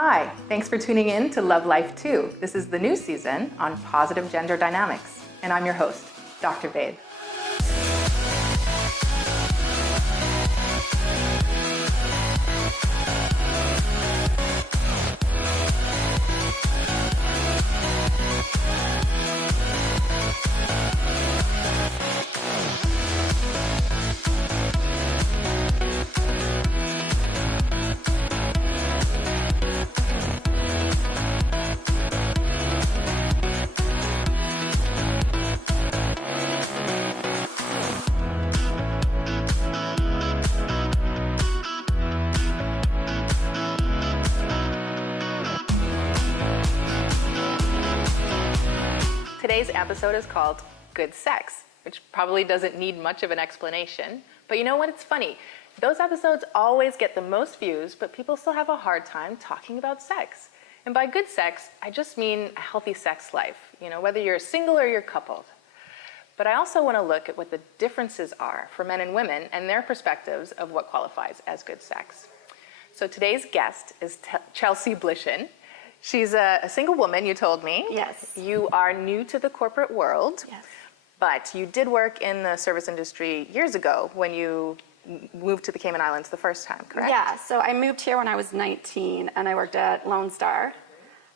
Hi, thanks for tuning in to Love Life 2. This is the new season on positive gender dynamics, and I'm your host, Dr. Babe. Today's episode is called Good Sex, which probably doesn't need much of an explanation. But you know what? It's funny. Those episodes always get the most views, but people still have a hard time talking about sex. And by good sex, I just mean a healthy sex life, whether you're single or you're coupled. But I also want to look at what the differences are for men and women and their perspectives of what qualifies as good sex. So today's guest is Chelsea Blishin. She's a single woman, you told me. Yes. You are new to the corporate world. Yes. But you did work in the service industry years ago when you moved to the Cayman Islands the first time, correct? Yeah, so I moved here when I was 19 and I worked at Lone Star,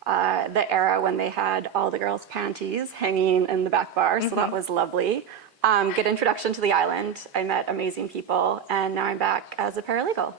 the era when they had all the girls' panties hanging in the back bar, so that was lovely. Good introduction to the island. I met amazing people, and now I'm back as a paralegal.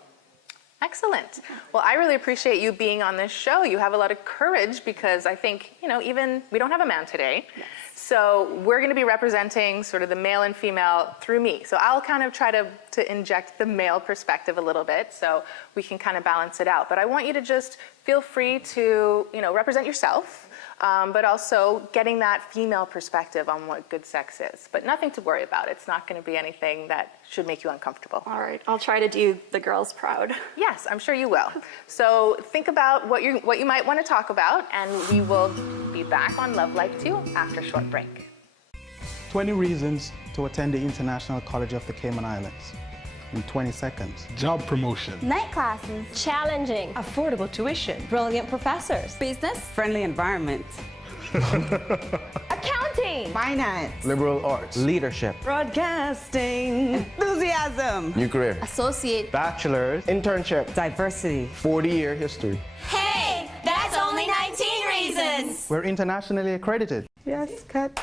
Excellent. Well, I really appreciate you being on this show. You have a lot of courage because I think, even we don't have a man today. Yes. So we're going to be representing sort of the male and female through me. So I'll kind of try to inject the male perspective a little bit so we can kind of balance it out. But I want you to just feel free to, represent yourself, but also getting that female perspective on what good sex is. But nothing to worry about. It's not going to be anything that should make you uncomfortable. All right, I'll try to do the girls proud. Yes, I'm sure you will. So think about what you might want to talk about, and we will be back on Love Life 2 after a short break. 20 reasons to attend the International College of the Cayman Islands in 20 seconds. Job promotion. Night classes. Challenging. Affordable tuition. Brilliant professors. Business. Friendly environment. Accounting. Finance. Liberal arts. Leadership. Broadcasting. Enthusiasm. New career. Associate. Bachelor's. Internship. Diversity. 40-year history. Hey, that's only 19 reasons. We're internationally accredited. Yes, cut.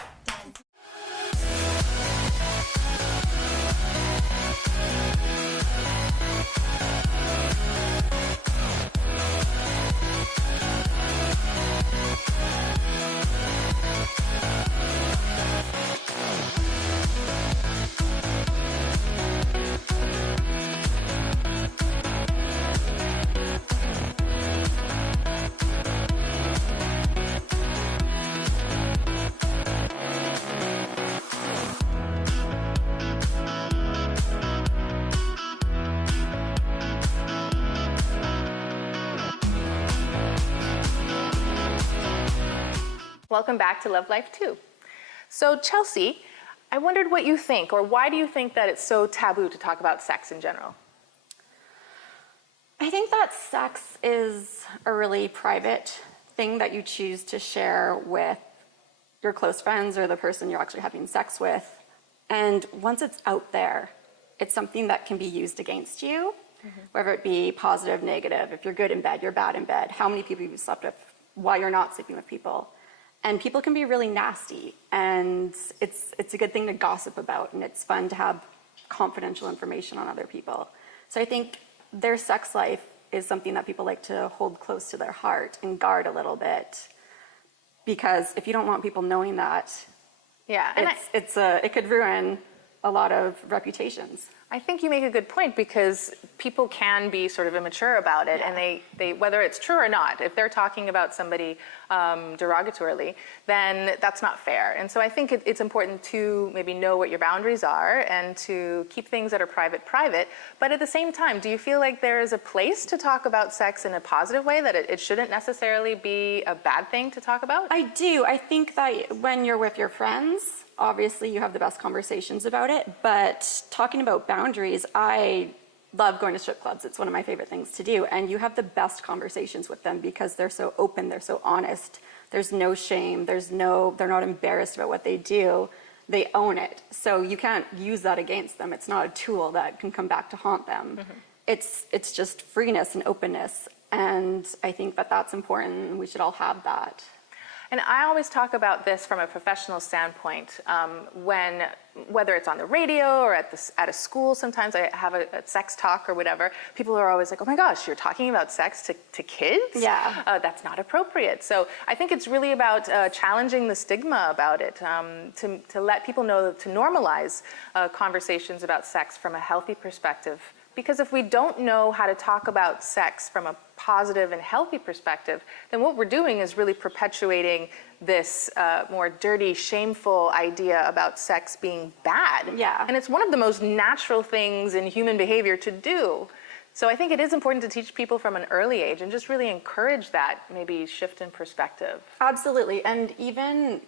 Welcome back to Love Life 2. So Chelsea, I wondered what you think, or why do you think that it's so taboo to talk about sex in general? I think that sex is a really private thing that you choose to share with your close friends or the person you're actually having sex with. And once it's out there, it's something that can be used against you, whether it be positive, negative. If you're good in bed, you're bad in bed. How many people you've slept with while you're not sleeping with people? And people can be really nasty, and it's a good thing to gossip about, and it's fun to have confidential information on other people. So I think their sex life is something that people like to hold close to their heart and guard a little bit, because if you don't want people knowing that, it could ruin a lot of reputations. I think you make a good point, because people can be sort of immature about it, and they whether it's true or not, if they're talking about somebody derogatorily, then that's not fair. And so I think it's important to maybe know what your boundaries are and to keep things that are private. But at the same time, do you feel like there is a place to talk about sex in a positive way, that it shouldn't necessarily be a bad thing to talk about? I do. I think that when you're with your friends, obviously you have the best conversations about it, but talking about boundaries, I love going to strip clubs. It's one of my favorite things to do. And you have the best conversations with them because they're so open, they're so honest. There's no shame, they're not embarrassed about what they do. They own it. So you can't use that against them. It's not a tool that can come back to haunt them. It's just freeness and openness. And I think that that's important. We should all have that. And I always talk about this from a professional standpoint. Whether it's on the radio or at a school, sometimes I have a sex talk or whatever, people are always like, oh my gosh, you're talking about sex to kids? Yeah. That's not appropriate. So I think it's really about challenging the stigma about it, to let people know, to normalize conversations about sex from a healthy perspective. Because if we don't know how to talk about sex from a positive and healthy perspective, then what we're doing is really perpetuating this more dirty, shameful idea about sex being bad. Yeah. And it's one of the most natural things in human behavior to do. So I think it is important to teach people from an early age and just really encourage that maybe shift in perspective. Absolutely. And even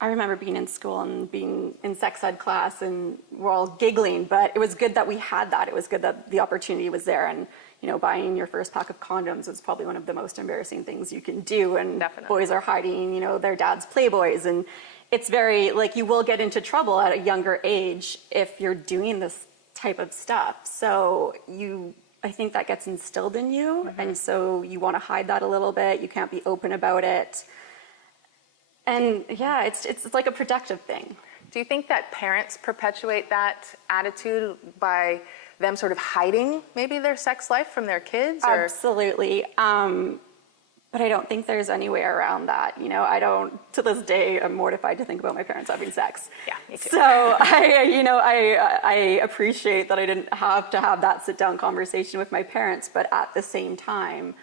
I remember being in school and being in sex ed class and we're all giggling, but it was good that we had that. It was good that the opportunity was there. And, you know, buying your first pack of condoms was probably one of the most embarrassing things you can do. And Definitely. Boys are hiding, you know, their dad's Playboys. And it's very, like, you will get into trouble at a younger age if you're doing this type of stuff. So I think that gets instilled in you. And so you want to hide that a little bit. You can't be open about it. And yeah, it's like a protective thing. Do you think that parents perpetuate that attitude by them sort of hiding maybe their sex life from their kids? Or? Absolutely. But I don't think there's any way around that. You know, to this day, I'm mortified to think about my parents having sex. Yeah, me too. So I appreciate that I didn't have to have that sit down conversation with my parents, but at the same time,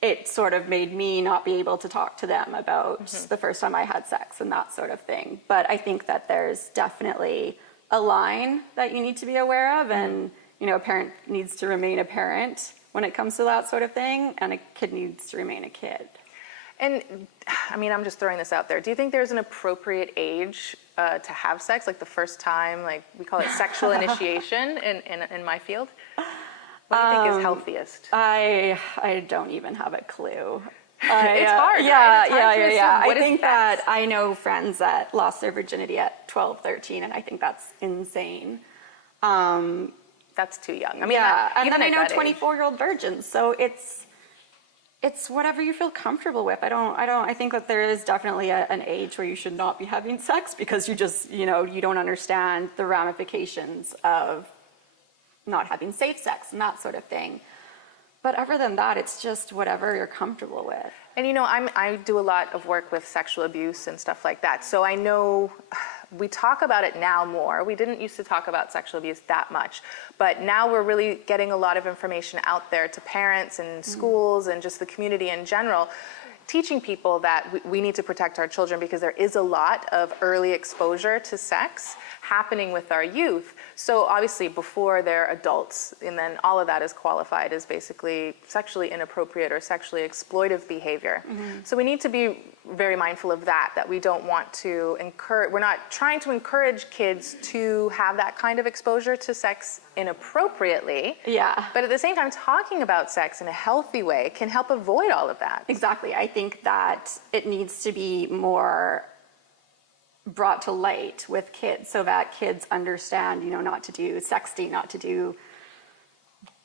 it sort of made me not be able to talk to them about the first time I had sex and that sort of thing. But I think that there's definitely a line that you need to be aware of, and you know, a parent needs to remain a parent when it comes to that sort of thing, and a kid needs to remain a kid. And I mean, I'm just throwing this out there. Do you think there's an appropriate age to have sex, like the first time, like we call it sexual initiation in my field? What do you think is healthiest? I don't even have a clue. It's hard, yeah, right? It's hard to assume I what is think best. that I know friends that lost their virginity at 12, 13, and I think that's insane. That's too young. I mean, Yeah, and even then I at know that age. 24-year-old virgins, so it's whatever you feel comfortable with. I think that there is definitely an age where you should not be having sex because you just, you know, you don't understand the ramifications of not having safe sex and that sort of thing. But other than that, it's just whatever you're comfortable with. And you know, I do a lot of work with sexual abuse and stuff like that. So I know we talk about it now more. We didn't used to talk about sexual abuse that much. But now we're really getting a lot of information out there to parents and schools and just the community in general, teaching people that we need to protect our children because there is a lot of early exposure to sex happening with our youth. So obviously before they're adults, and then all of that is qualified as basically sexually inappropriate or sexually exploitive behavior. So we need to be very mindful of that we don't want to encourage, we're not trying to encourage kids to have that kind of exposure to sex inappropriately. Yeah. But at the same time, talking about sex in a healthy way can help avoid all of that. Exactly. I think that it needs to be more brought to light with kids so that kids understand, you know, not to do sexting, not to do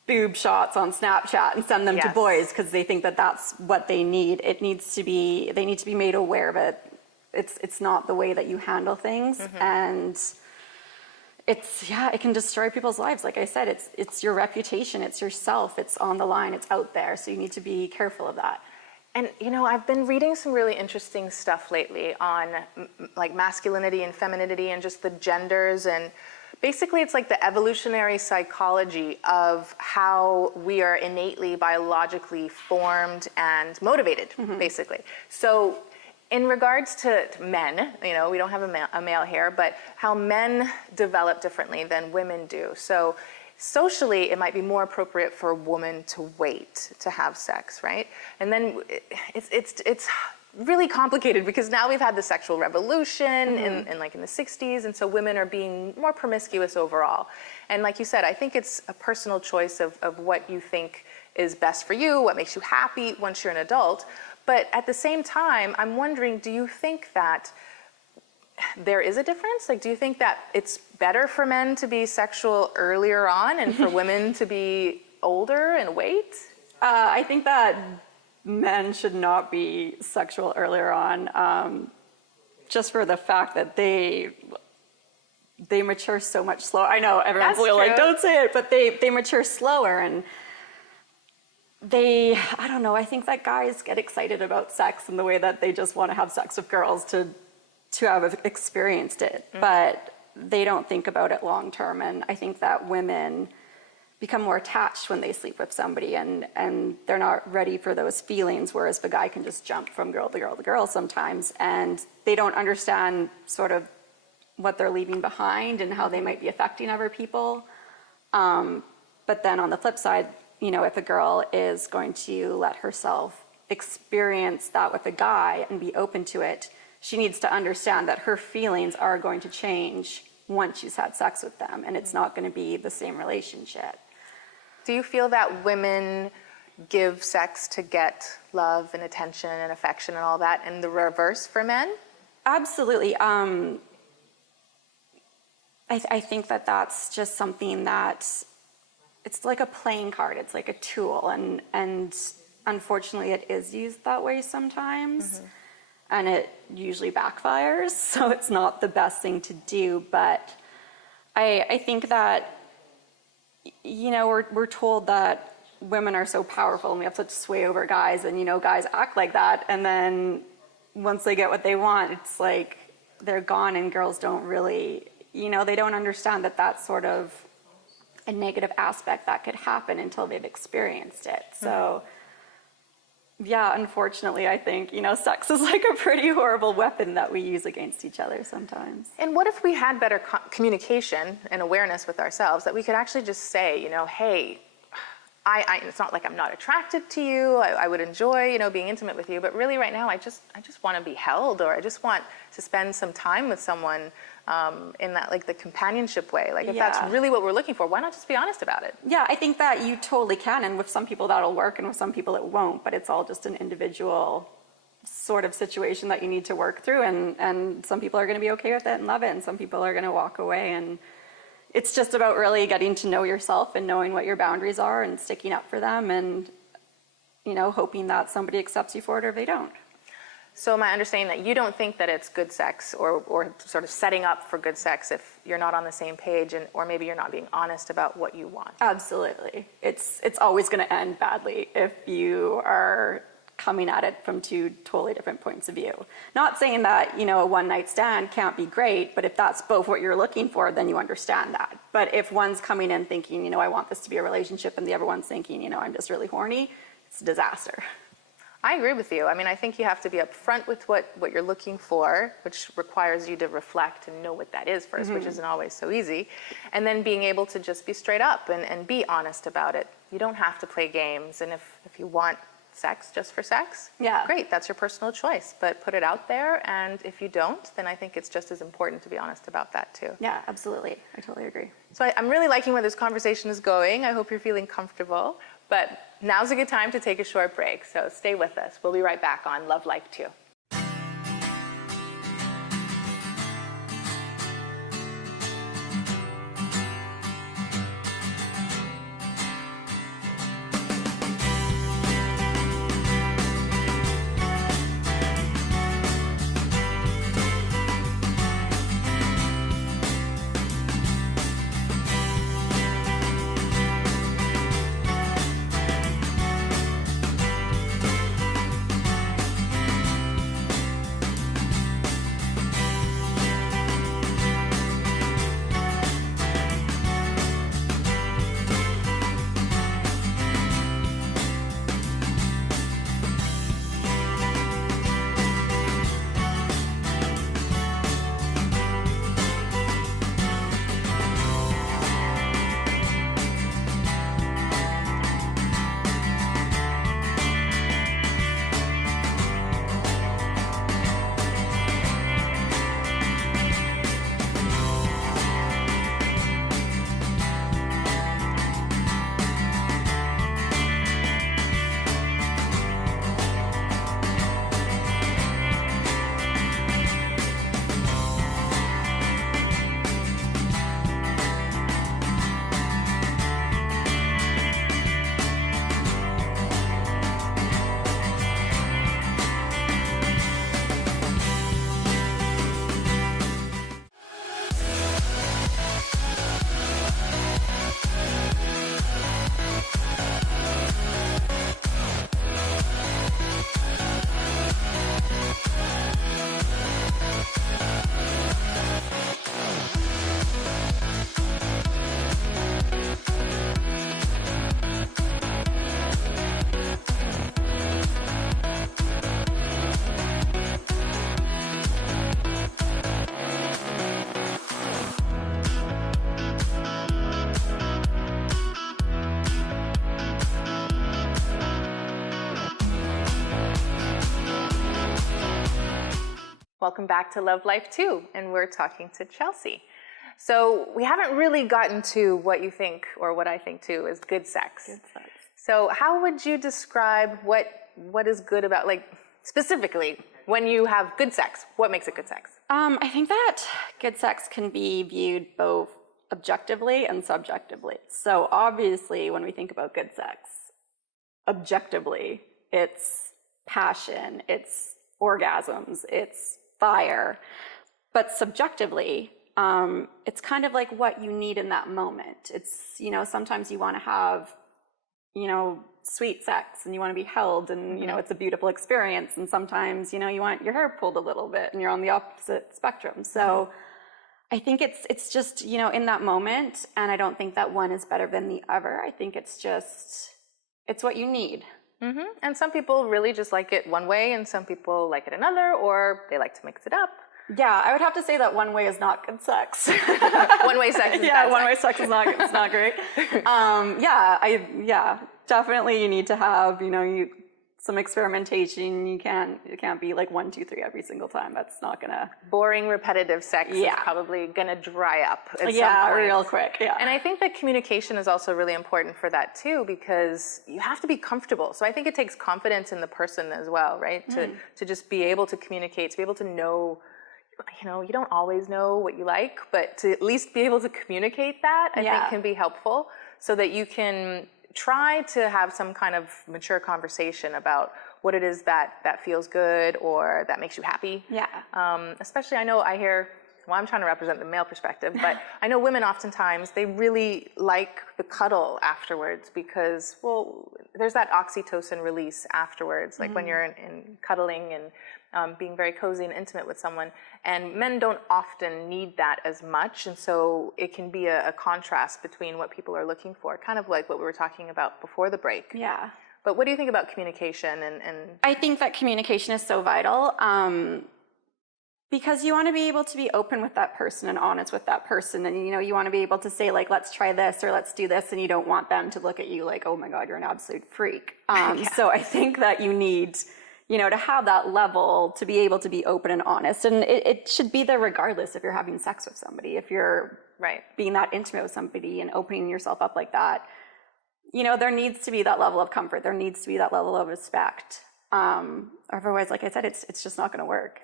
boob shots on Snapchat and send them to Yes. boys because they think that that's what they need. They need to be made aware of it. It's not the way that you handle things. And it can destroy people's lives. Like I said, it's your reputation, it's yourself, it's on the line, it's out there. So you need to be careful of that. And you know, I've been reading some really interesting stuff lately on like masculinity and femininity and just the genders, and basically it's like the evolutionary psychology of how we are innately biologically formed and motivated, basically. So in regards to men, you know, we don't have a male here, but how men develop differently than women do. So socially, it might be more appropriate for a woman to wait to have sex, right? And then it's really complicated because now we've had the sexual revolution in like in the 60s, and so women are being more promiscuous overall. And like you said, I think it's a personal choice of what you think is best for you, what makes you happy once you're an adult. But at the same time, I'm wondering, do you think that there is a difference? Like, do you think that it's better for men to be sexual earlier on and for women to be older and wait? I think that men should not be sexual earlier on, just for the fact that they mature so much slower. I know everyone's like, don't say it, but they mature slower, and I don't know, I think that guys get excited about sex in the way that they just want to have sex with girls to have experienced it, but they don't think about it long term. And I think that women become more attached when they sleep with somebody, and they're not ready for those feelings, whereas the guy can just jump from girl to girl to girl sometimes, and they don't understand sort of what they're leaving behind and how they might be affecting other people. But then on the flip side, you know, if a girl is going to let herself experience that with a guy and be open to it, she needs to understand that her feelings are going to change once she's had sex with them, and it's not going to be the same relationship. Do you feel that women give sex to get love and attention and affection and all that, and the reverse for men? Absolutely. I think that that's just something that it's like a playing card. It's like a tool, and unfortunately, it is used that way sometimes, and it usually backfires. So it's not the best thing to do. But I think that, you know, we're told that women are so powerful and we have such sway over guys, and, you know, guys act like that, and then once they get what they want, it's like they're gone, and girls don't really, you know, they don't understand that that's sort of a negative aspect that could happen until they've experienced it. So yeah, unfortunately, I think, you know, sex is like a pretty horrible weapon that we use against each other sometimes. And what if we had better communication and awareness with ourselves, that we could actually just say, you know, hey, it's not like I'm not attracted to you. I would enjoy, you know, being intimate with you, but really right now I just want to be held, or I just want to spend some time with someone in that, like, the companionship way. Like, if that's really what we're looking for, why not just be honest about it? Yeah, I think that you totally can, and with some people that'll work, and with some people it won't, but it's all just an individual sort of situation that you need to work through, and some people are going to be okay with it and love it, and some people are going to walk away, and it's just about really getting to know yourself and knowing what your boundaries are and sticking up for them, and, you know, hoping that somebody accepts you for it, or if they don't. So am I understanding that you don't think that it's good sex, or sort of setting up for good sex, if you're not on the same page, or maybe you're not being honest about what you want? Absolutely. It's always going to end badly if you are coming at it from two totally different points of view. Not saying that, you know, a one-night stand can't be great, but if that's both what you're looking for, then you understand that. But if one's coming in thinking, you know, I want this to be a relationship, and the other one's thinking, you know, I'm just really horny, it's a disaster. I agree with you. I mean, I think you have to be upfront with what you're looking for, which requires you to reflect and know what that is first, which isn't always so easy. And then being able to just be straight up and be honest about it. You don't have to play games. And if you want sex just for sex, great, that's your personal choice. But put it out there, and if you don't, then I think it's just as important to be honest about that too. Yeah, absolutely. I totally agree. So I'm really liking where this conversation is going. I hope you're feeling comfortable. But now's a good time to take a short break, so stay with us. We'll be right back on Love Like 2. Welcome back to Love Life 2, and we're talking to Chelsea. So we haven't really gotten to what you think, or what I think too, is good sex. Good sex. So how would you describe what is good about, like, specifically, when you have good sex, what makes it good sex? I think that good sex can be viewed both objectively and subjectively. So obviously, when we think about good sex, objectively, it's passion, it's orgasms, it's fire. But subjectively, it's kind of like what you need in that moment. It's, sometimes you want to have, sweet sex and you want to be held and, it's a beautiful experience. And sometimes, you want your hair pulled a little bit and you're on the opposite spectrum. So I think it's just, in that moment. And I don't think that one is better than the other. I think it's what you need. Mm-hmm. And some people really just like it one way and some people like it another, or they like to mix it up. Yeah, I would have to say that one way is not good sex. One-way sex is bad one-way sex is not, it's not great. Definitely you need to have, some experimentation. It can't be like 1, 2, 3 every single time. That's not gonna. Boring, repetitive sex is probably gonna dry up at some point. Real quick, And I think that communication is also really important for that too, because you have to be comfortable. So I think it takes confidence in the person as well, right? To just be able to communicate, to be able to know, you don't always know what you like, but to at least be able to communicate that, I think can be helpful, so that you can try to have some kind of mature conversation about what it is that feels good or that makes you happy. Yeah. Especially, I hear, I'm trying to represent the male perspective, but I know women oftentimes, they really like the cuddle afterwards because, there's that oxytocin release afterwards, like when you're in cuddling and being very cozy and intimate with someone. And men don't often need that as much, and so it can be a contrast between what people are looking for, kind of like what we were talking about before the break. Yeah. But what do you think about communication? And I think that communication is so vital, because you want to be able to be open with that person and honest with that person. And, you want to be able to say, like, let's try this or let's do this. And you don't want them to look at you like, oh my God, you're an absolute freak. So I think that you need, to have that level to be able to be open and honest. And it should be there regardless if you're having sex with somebody, if you're being that intimate with somebody and opening yourself up like that. There needs to be that level of comfort. There needs to be that level of respect. Otherwise, like I said, it's just not going to work.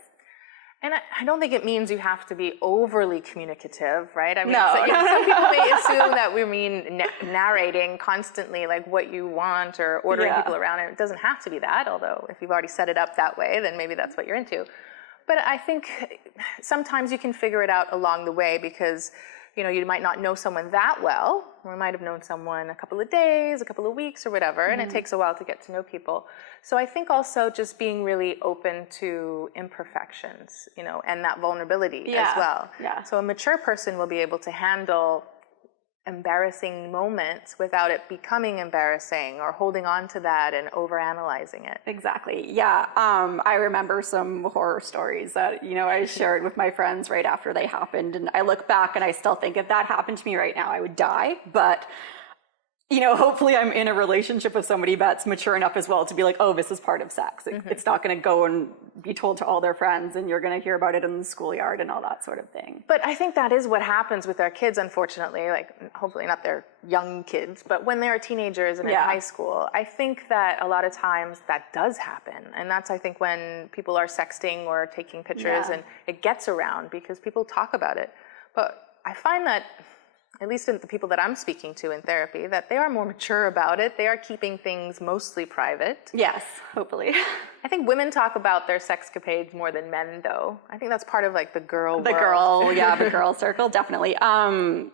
And I don't think it means you have to be overly communicative, right? I mean, No. Some people may assume that we mean narrating constantly, like what you want, or ordering people around. And it doesn't have to be that, although if you've already set it up that way, then maybe that's what you're into. But I think sometimes you can figure it out along the way, because you might not know someone that well, or you might have known someone a couple of days, a couple of weeks, or whatever, and it takes a while to get to know people. So I think also just being really open to imperfections, and that vulnerability as well. Yeah. So a mature person will be able to handle embarrassing moments without it becoming embarrassing or holding on to that and overanalyzing it. Exactly. Yeah. I remember some horror stories that, I shared with my friends right after they happened. And I look back and I still think if that happened to me right now, I would die. But, hopefully I'm in a relationship with somebody that's mature enough as well to be like, oh, this is part of sex. It's not going to go and be told to all their friends and you're going to hear about it in the schoolyard and all that sort of thing. But I think that is what happens with our kids, unfortunately, like hopefully not their young kids, but when they're teenagers and in high school, I think that a lot of times that does happen. And that's, I think, when people are sexting or taking pictures and it gets around because people talk about it. But I find that, at least in the people that I'm speaking to in therapy, that they are more mature about it. They are keeping things mostly private. Yes, hopefully. I think women talk about their sexcapades more than men, though. I think that's part of like the girl world. The girl circle, definitely. And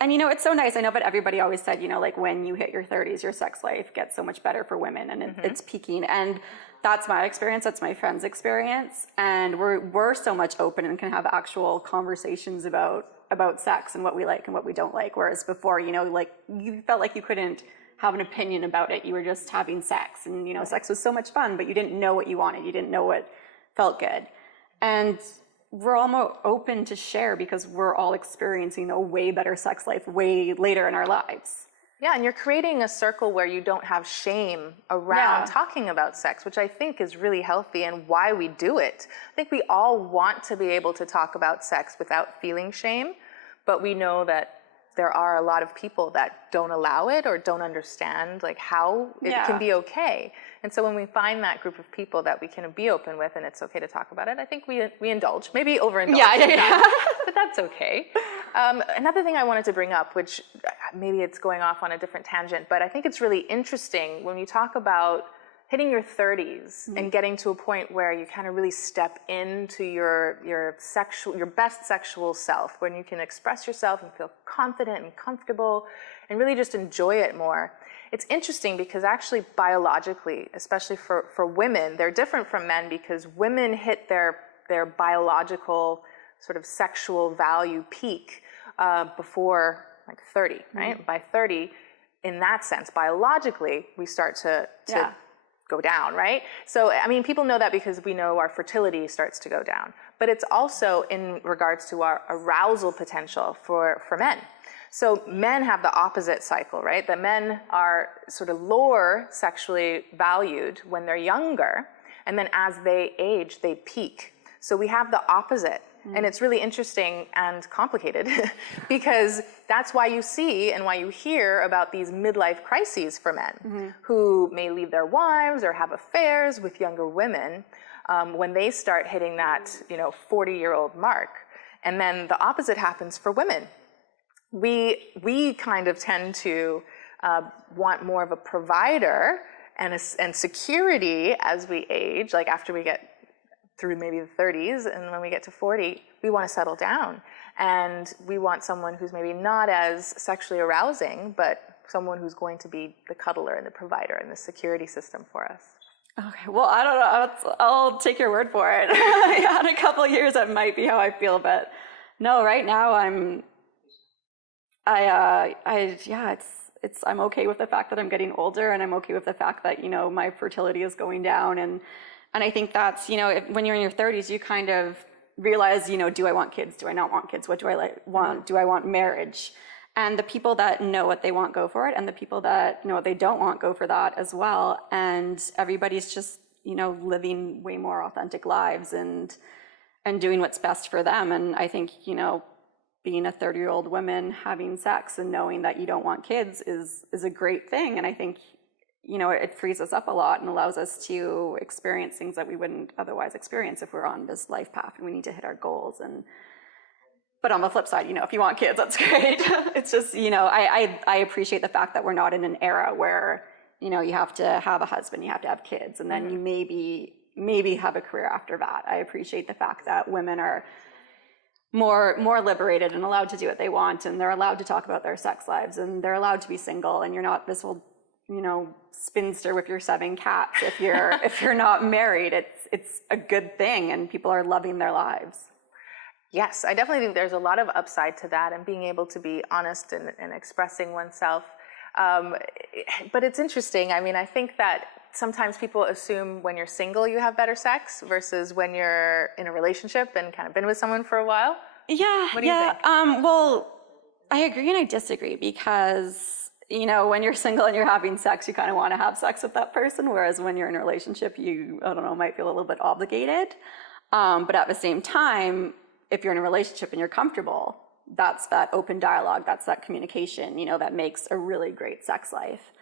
it's so nice. I know, but everybody always said, like when you hit your 30s, your sex life gets so much better for women, and it's peaking. And that's my experience. That's my friend's experience. And we're so much open and can have actual conversations about sex and what we like and what we don't like. Whereas before, like you felt like you couldn't have an opinion about it. You were just having sex, and sex was so much fun, but you didn't know what you wanted. You didn't know what felt good. And we're all more open to share because we're all experiencing a way better sex life way later in our lives. Yeah, and you're creating a circle where you don't have shame around Yeah. talking about sex, which I think is really healthy and why we do it. I think we all want to be able to talk about sex without feeling shame, but we know that there are a lot of people that don't allow it or don't understand like how it Yeah. can be okay. And so when we find that group of people that we can be open with and it's okay to talk about it, I think we indulge, maybe overindulge. Yeah. But that's okay. Another thing I wanted to bring up, which maybe it's going off on a different tangent, but I think it's really interesting when you talk about hitting your 30s and getting to a point where you kind of really step into your best sexual self, when you can express yourself and feel confident and comfortable and really just enjoy it more. It's interesting because actually biologically, especially for women, they're different from men because women hit their biological sort of sexual value peak before like 30, right? By 30, in that sense, biologically, we start to Yeah. go down, right? So, I mean, people know that because we know our fertility starts to go down, but it's also in regards to our arousal potential for men. So men have the opposite cycle, right? That men are sort of lower sexually valued when they're younger, and then as they age, they peak. So we have the opposite. And it's really interesting and complicated because that's why you see and why you hear about these midlife crises for men who may leave their wives or have affairs with younger women when they start hitting that 40-year-old mark. And then the opposite happens for women. We kind of tend to want more of a provider and security as we age, like after we get through maybe the 30s, and when we get to 40, we want to settle down. And we want someone who's maybe not as sexually arousing, but someone who's going to be the cuddler and the provider and the security system for us. Okay, well, I don't know. I'll take your word for it. In a couple of years, that might be how I feel, but no, right now I'm okay with the fact that I'm getting older, and I'm okay with the fact that, my fertility is going down. And I think that's, when you're in your 30s, you kind of realize, do I want kids? Do I not want kids? What do I want? Do I want marriage? And the people that know what they want, go for it. And the people that know what they don't want, go for that as well. And everybody's just, living way more authentic lives and doing what's best for them. And I think, being a 30-year-old woman having sex and knowing that you don't want kids is a great thing. And I think, it frees us up a lot and allows us to experience things that we wouldn't otherwise experience if we're on this life path and we need to hit our goals. But on the flip side, if you want kids, that's great. It's just, I appreciate the fact that we're not in an era where, you have to have a husband, you have to have kids, and then you maybe have a career after that. I appreciate the fact that women are more liberated and allowed to do what they want, and they're allowed to talk about their sex lives, and they're allowed to be single, and you're not this old spinster with your 7 cats. If you're not married, it's a good thing, and people are loving their lives. Yes, I definitely think there's a lot of upside to that and being able to be honest and expressing oneself. But it's interesting. I mean, I think that sometimes people assume when you're single you have better sex versus when you're in a relationship and kind of been with someone for a while. Yeah. What do you think? Well, I agree and I disagree because, when you're single and you're having sex, you kind of want to have sex with that person. Whereas when you're in a relationship, you, might feel a little bit obligated. But at the same time, if you're in a relationship and you're comfortable, that's that open dialogue, that's that communication, that makes a really great sex life.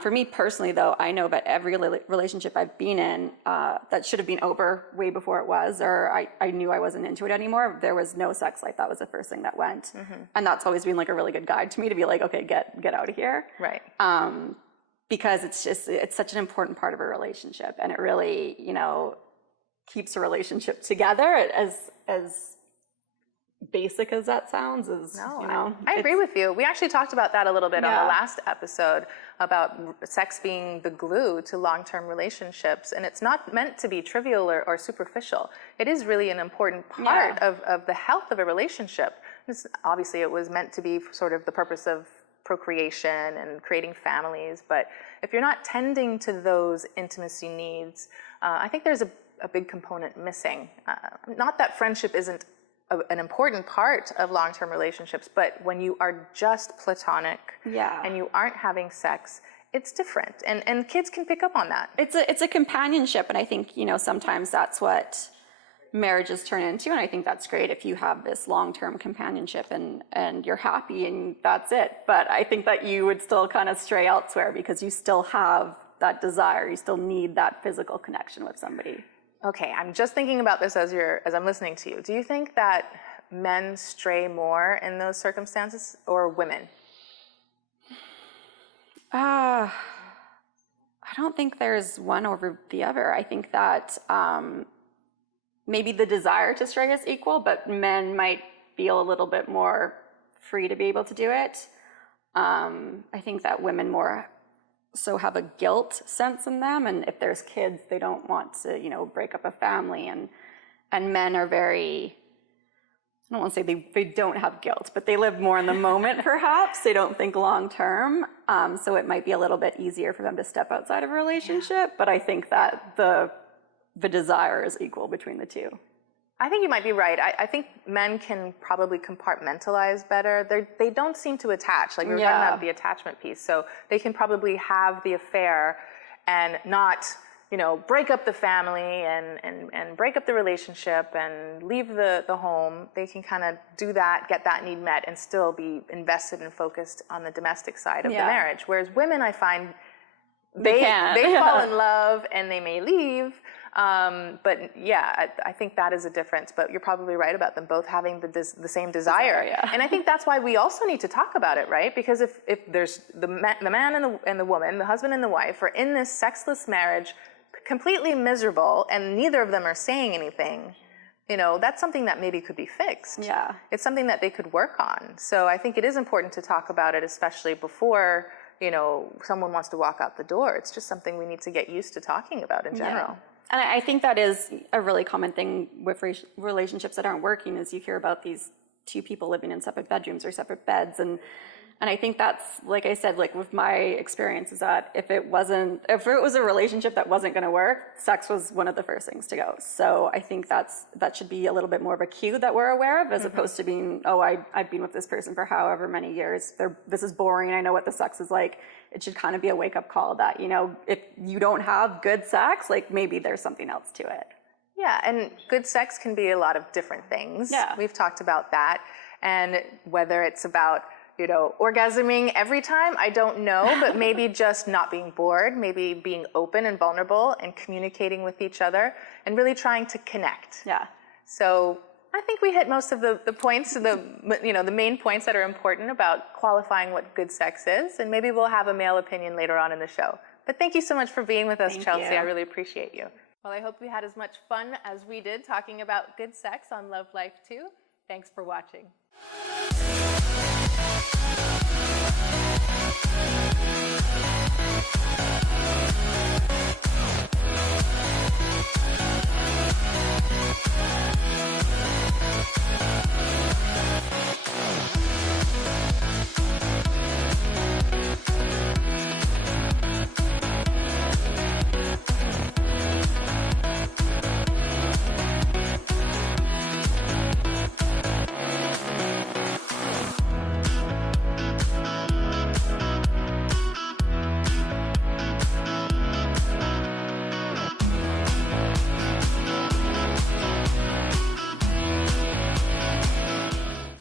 For me personally, though, I know that every relationship I've been in that should have been over way before it was, or I knew I wasn't into it anymore, there was no sex life. That was the first thing that went. Mm-hmm. And that's always been like a really good guide to me to be like, okay, get out of here. Right. Because it's such an important part of a relationship, and it really, keeps a relationship together as basic as that sounds. I agree with you. We actually talked about that a little bit on the last episode about sex being the glue to long-term relationships, and it's not meant to be trivial or superficial. It is really an important part of the health of a relationship. Obviously, it was meant to be sort of the purpose of procreation and creating families, but if you're not tending to those intimacy needs, I think there's a big component missing. Not that friendship isn't an important part of long-term relationships, but when you are just platonic Yeah. and you aren't having sex, it's different. And kids can pick up on that. It's a companionship, and I think, you know, sometimes that's what marriages turn into, and I think that's great if you have this long-term companionship and you're happy and that's it. But I think that you would still kind of stray elsewhere because you still have that desire, you still need that physical connection with somebody. Okay, I'm just thinking about this as I'm listening to you. Do you think that men stray more in those circumstances or women? I don't think there's one over the other. I think that maybe the desire to stray is equal, but men might feel a little bit more free to be able to do it. I think that women more so have a guilt sense in them, and if there's kids, they don't want to, you know, break up a family, and men are very, I don't want to say they don't have guilt, but they live more in the moment perhaps. They don't think long term, so it might be a little bit easier for them to step outside of a relationship, but I think that the desire is equal between the two. I think you might be right. I think men can probably compartmentalize better. They don't seem to attach, like we were talking about the attachment piece. So they can probably have the affair and not, you know, break up the family and break up the relationship and leave the home. They can kind of do that, get that need met, and still be invested and focused on the domestic side of the marriage. Whereas women, I find, they fall in love and they may leave. But yeah, I think that is a difference. But you're probably right about them both having the same desire. And I think that's why we also need to talk about it, right? Because if there's the man and the woman, the husband and the wife, are in this sexless marriage, completely miserable, and neither of them are saying anything, you know, that's something that maybe could be fixed. Yeah. It's something that they could work on. So I think it is important to talk about it, especially before, you know, someone wants to walk out the door. It's just something we need to get used to talking about in general. Yeah. And I think that is a really common thing with relationships that aren't working, is you hear about these two people living in separate bedrooms or separate beds. And I think that's, like I said, like with my experience, is that if it was a relationship that wasn't going to work, sex was one of the first things to go. So I think that should be a little bit more of a cue that we're aware of, as opposed to being, oh, I've been with this person for however many years. This is boring. I know what the sex is like. It should kind of be a wake-up call that, you know, if you don't have good sex, like maybe there's something else to it. Yeah, and good sex can be a lot of different things. Yeah. We've talked about that. And whether it's about, you know, orgasming every time, I don't know, but maybe just not being bored, maybe being open and vulnerable and communicating with each other and really trying to connect. Yeah. So I think we hit most of the points, the main points that are important about qualifying what good sex is, and maybe we'll have a male opinion later on in the show. But thank you so much for being with us, Chelsea. you. I really appreciate you. Well, I hope you had as much fun as we did talking about good sex on Love Life 2. Thanks for watching.